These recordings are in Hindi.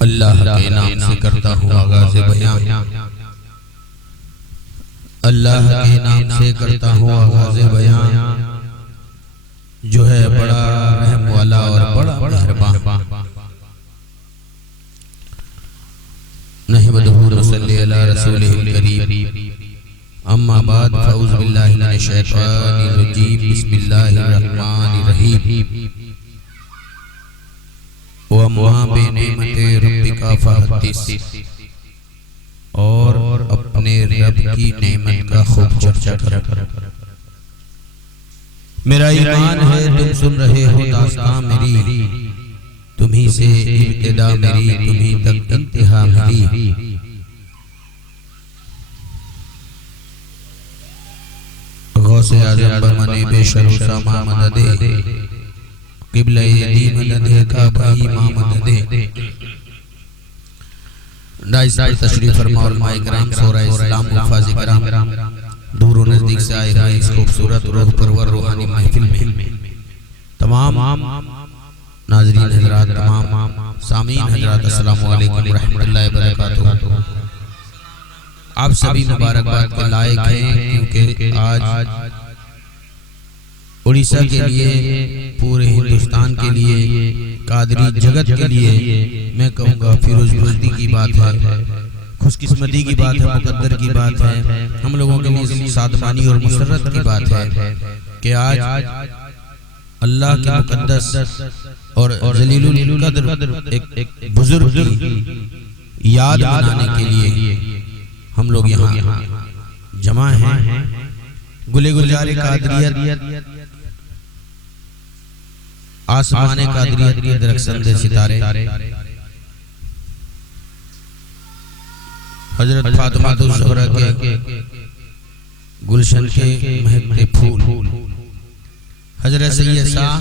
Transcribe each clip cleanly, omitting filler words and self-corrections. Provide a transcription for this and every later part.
अल्लाह के नाम से करता हूँ आगाज़ बयां, अल्लाह के नाम से करता हूँ आगाज़ बयां, जो है बड़ा रहम वाला और बड़ा मेहरबान। नहमदुहु व नसल्ली अला रसूलिहिल करीम, अम्मा बाद फ़ऊज़ु बिल्लाहि मिनश शैतानिर रजीम, बिस्मिल्लाहिर रहमानिर रहीम। व अम्मा बिनिअमति रब्बिका फहद्दिस, और अपने रब की नेमत का खूब चर्चा कर। मेरा ईमान है तुम सुन रहे हो दास्तां मेरी, तुम्ही से इब्तिदा मेरी, तुम्ही तक इंतहा मेरी। गौसे आज़म बमने बेशर समा मददे, क़िबला दी मददे का भाई मां मददे। डाइस पर तशरीफ फरमा उलमा इकराम, सोरा इस्लाम मुफाज़ इकराम, दूर और नजदीक से आए हुए इस खूबसूरत रूह परवर रूहानी महफिल में तमाम नाज़रीन हज़रात, तमाम सामीन हज़रात, अस्सलामु अलैकुम व रहमतुल्लाहि व बरकातुहू। आप सभी मुबारकबाद के लायक हैं, क्योंकि आज उड़ीसा के लिए, पूरे हिंदुस्तान के लिए, कादरी जगत के लिए मैं कहूँगा फिरोज बुज़दी की बात है, खुशकिस्मती की बात है, मुकद्दर की बात है, हम लोगों के लिए सादमानी और मुसर्रत की बात है कि आज अल्लाह के मुकद्दस और जलीलुल कद्र एक बुजुर्ग की याद मनाने के लिए हम लोग यहाँ जमा हैं। गुले गुलजार कादरियत, आसमाने कादरियत के दरख्शंदे सितारे, हजरत फातिमा ज़हरा के गुलशन के महकते फूल, हजरत सैयद शाह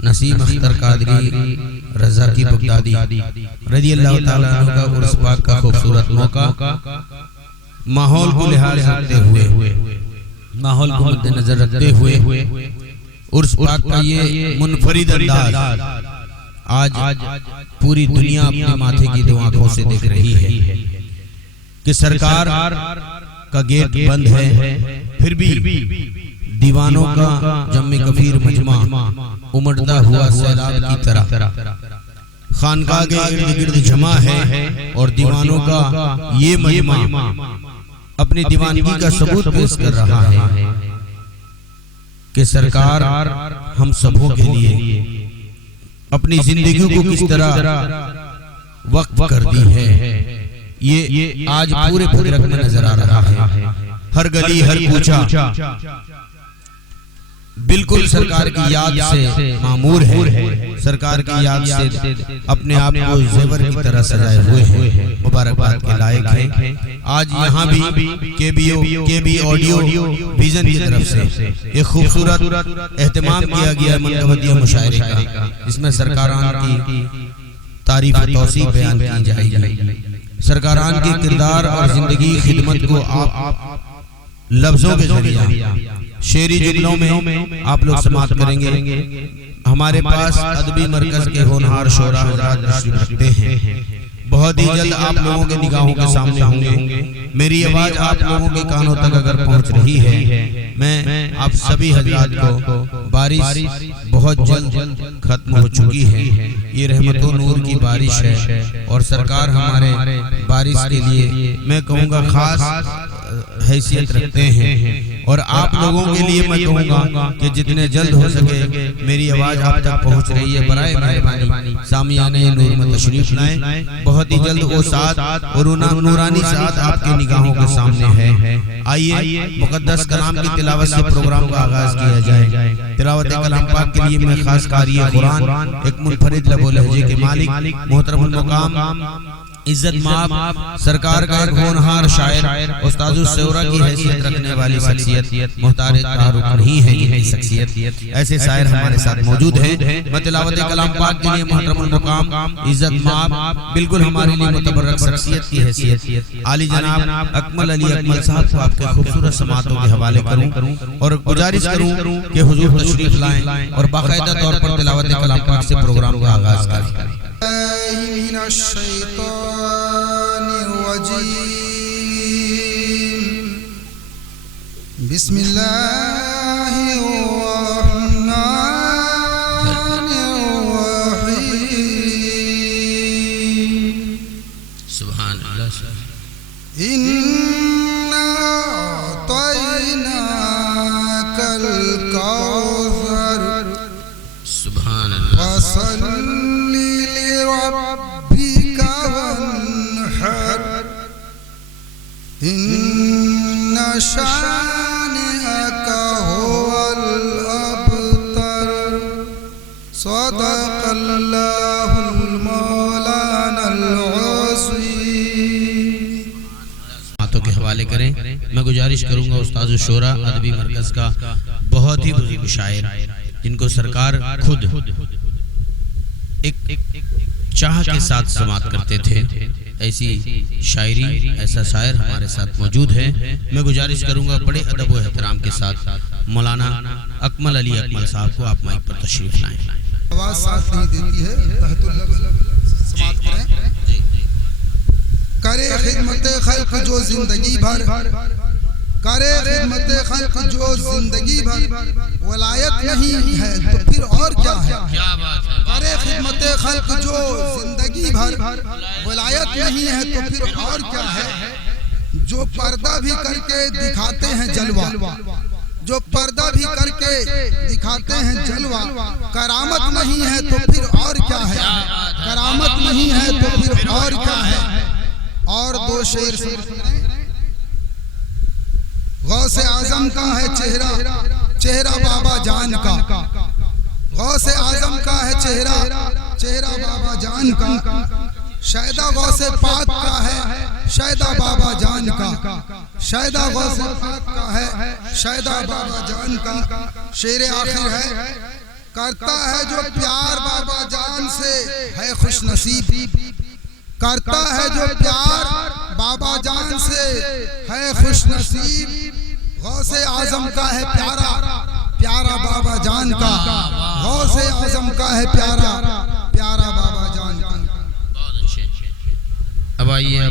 नसीम अख्तर कादरी रज़ा की बगदादी रज़ी अल्लाह ताला अन्हु का उर्स पाक का खूबसूरत मौका, माहौल को लिहाज रखते हुए, माहौल को मद्देनजर रखते हुए उर्स पाक का ये मुनफरिद अंदाज आज पूरी दुनिया अपने माथे की दो आंखों से देख रही है कि सरकार का गेट बंद है, फिर भी दीवानों का जम्मे कफीर मजमा उमड़ता हुआ सैलाब की तरह खानकाह के इर्द गिर्द जमा है, और दीवानों का ये मजमा अपनी दीवानगी का सबूत पेश कर रहा है कि सरकार हम सबों के लिए अपनी जिंदगी को किस तरह वक्फ कर दी है, ये आज पूरे भद्रक में नजर आ रहा है। हर गली, हर कूचा बिल्कुल सरकार की याद से मामूर है, सरकार की याद से अपने आप को जेवर की तरह सजाए हुए हैं, मुबारकबाद के लायक हैं। आज यहाँ भी केबी ऑडियो विजन की तरफ से एक खूबसूरत एहतमाम किया गया है मनकबतिया मुशायरे का, इसमें सरकारान की तारीफ तौसीफ बयान की जाएगी। सरकारान के किरदार और जिंदगी खिदमत को आप लफ्जों के जरिए शेरी जुमलों में आप लोग समाप्त करेंगे। हमारे पास अदबी मरकज के होनहार शोरा हज़रात तशरीफ रखते हैं, बहुत ही जल्द आप लोगों के निगाहों के सामने होंगे। मेरी आवाज आप लोगों के कानों तक अगर पहुंच रही है, मैं आप सभी हज़रात को, बारिश बहुत जल्द खत्म हो चुकी है, ये रहमतों नूर की बारिश है, और सरकार हमारे बारिश के लिए मैं कहूँगा खास हैसियत रखते हैं। और आप लोगों के लिए मैं कहूँगा कि जितने जल्द हो सके मेरी आवाज़ आप तक पहुँच रही है, बराए मेहरबानी सामियाने नूर में तशरीफ लाएं। बहुत ही जल्द वो साथ और नूरानी साथ आपके निगाहों के सामने है। आइए मुकद्दस कलाम की तिलावत से प्रोग्राम का आगाज किया जाए। तिलावत कलाम पाक के लिए मैं खास कारी कुरान, एक मुनफरिद लबो लहजे के मालिक मोहतरमुल मुकाम इज्जत माब सरकार का एक होनहार शायर, उस्ताद शोरा की हैसियत रखने वाली शख्सियत मोहतारे तारुक नहीं है ये शख्सियत, ऐसे शायर हमारे साथ मौजूद हैं। मैं तिलावत कलाम पाक के लिए मोहतरमुल मुकाम इज्जत माब बिल्कुल हमारे लिए मुतबर्रक शख्सियत की हैसियत आली जनाब अकमल अली अकमल साहब को आपके खूबसूरत समातों के हवाले करूं और गुजारिश करूं कि हुजूर तशरीफ लाएं और बाकायदा तौर पर तिलावत कलाम पाक से प्रोग्राम का आगाज करें। सुभान अल्लाह। इन्ना अतैनाकल कौसर सुभान अल्लाह। फसल्लि लिरब्बिका वन्हर इन्ना शानिअका हुवल अबतर। सदक़ल्लाहुल मौलानाल अज़ीम। बातों के हवाले करें। मैं गुजारिश करूंगा उस्ताद शोरा अदबी मरकज का बहुत ही बुजुर्ग शायर, जिनको सरकार खुद एक चाह के साथ समात करते थे, ऐसी शायरी, ऐसा शायर हमारे साथ मौजूद है। मैं गुजारिश करूंगा बड़े अदब व एहतराम के साथ मौलाना अकमल अली अकमल साहब को आप माइक पर तशरीफ लाएं। आवाज साथ नहीं देती है, तहतुल लफ्ज़ समात करें। करे खिदमत खल्क जो जिंदगी भर, करे खिदमत खल्क जो जिंदगी भर, वलायत नहीं है तो फिर और क्या है। करे खिदमत खल्क जो जिंदगी भर, वलायत नहीं है तो फिर और क्या है। जो पर्दा भी करके दिखाते हैं जलवा, जो पर्दा भी करके दिखाते हैं जलवा, करामत नहीं है तो फिर और क्या है। करामत नहीं है तो फिर और क्या है। और दो शेर गौसे आजम का है चेहरा, चेहरा बाबा जान का। गौसे आजम का है चेहरा, चेहरा बाबा जान का। शायदा गौसे पाक का है, शायदा बाबा जान का। शायदा गौसे पाक का है, शायदा बाबा जान का। शेर आखिर है, करता है जो प्यार बाबा जान से है खुश नसीब। करता है जो प्यार बाबा जान से है खुश नसीब। गौसे आजम का है प्यारा, प्यारा बाबा जान का। गौसे आजम का है प्यारा, प्यारा बाबा जान का। अब आइए